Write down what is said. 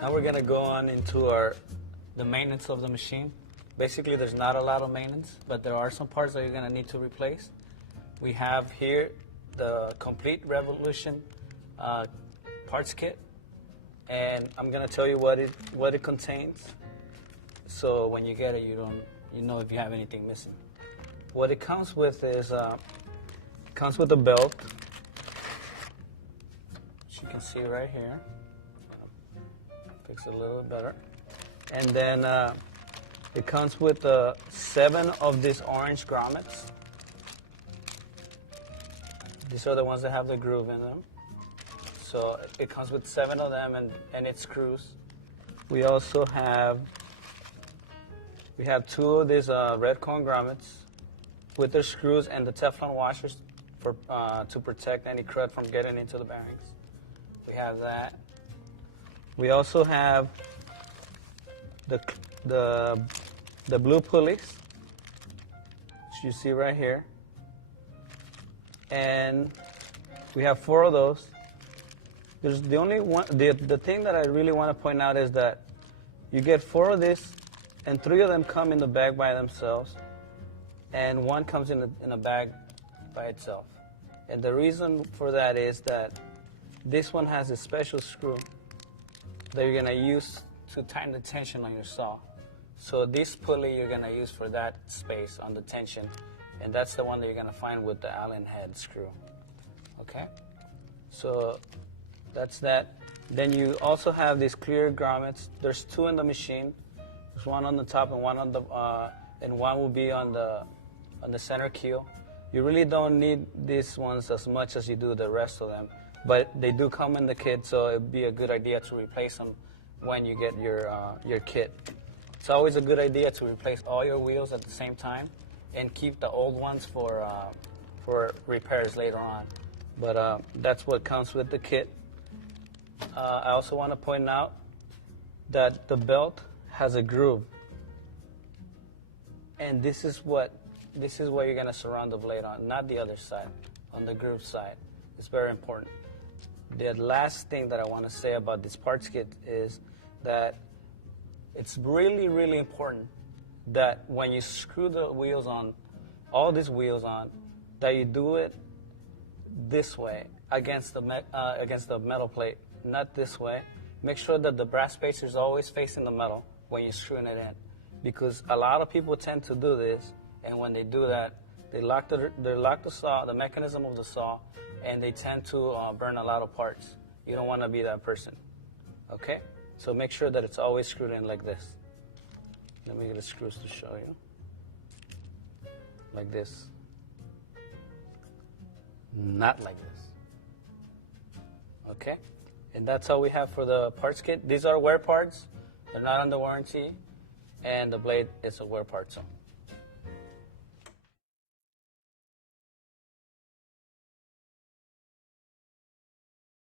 Now we're gonna go on into the maintenance of the machine. Basically, there's not a lot of maintenance, but there are some parts that you're gonna need to replace. We have here the Complete Revolution parts kit, and I'm gonna tell you what it contains. So when you get it, you know if you have anything missing. What it comes with is comes with a belt, which you can see right here. Fix it a little bit better. And then it comes with 7 of these orange grommets. These are the ones that have the groove in them. So it comes with 7 of them and it screws. We also have 2 of these red cone grommets with their screws and the Teflon washers to protect any crud from getting into the bearings. We have that. We also have the blue pulleys, which you see right here, and we have 4 of those. There's the only one. The thing that I really want to point out is that you get 4 of this, and 3 of them come in the bag by themselves, and 1 comes in a bag by itself. And the reason for that is that this one has a special screw that you're gonna use to tighten the tension on your saw. So this pulley you're gonna use for that space on the tension, and that's the one that you're gonna find with the Allen head screw. Okay, so that's that. Then you also have these clear grommets. There's 2 in the machine. There's 1 on the top and 1 on the and 1 will be on the center keel. You really don't need these ones as much as you do the rest of them, but they do come in the kit, so it'd be a good idea to replace them when you get your kit. It's always a good idea to replace all your wheels at the same time and keep the old ones for repairs later on. But that's what comes with the kit. I also want to point out that the belt has a groove, and this is what you're going to surround the blade on, not the other side, on the groove side. It's very important. The last thing that I want to say about this parts kit is that it's really, really important that when you screw the wheels on, all these wheels on, that you do it this way against the metal plate, not this way. Make sure that the brass spacer is always facing the metal when you're screwing it in, because a lot of people tend to do this, and when they do that, they lock the saw, the mechanism of the saw, and they tend to burn a lot of parts. You don't want to be that person, okay? So make sure that it's always screwed in like this. Let me get the screws to show you. Like this. Not like this. Okay? And that's all we have for the parts kit. These are wear parts. They're not under warranty. And the blade is a wear part, so.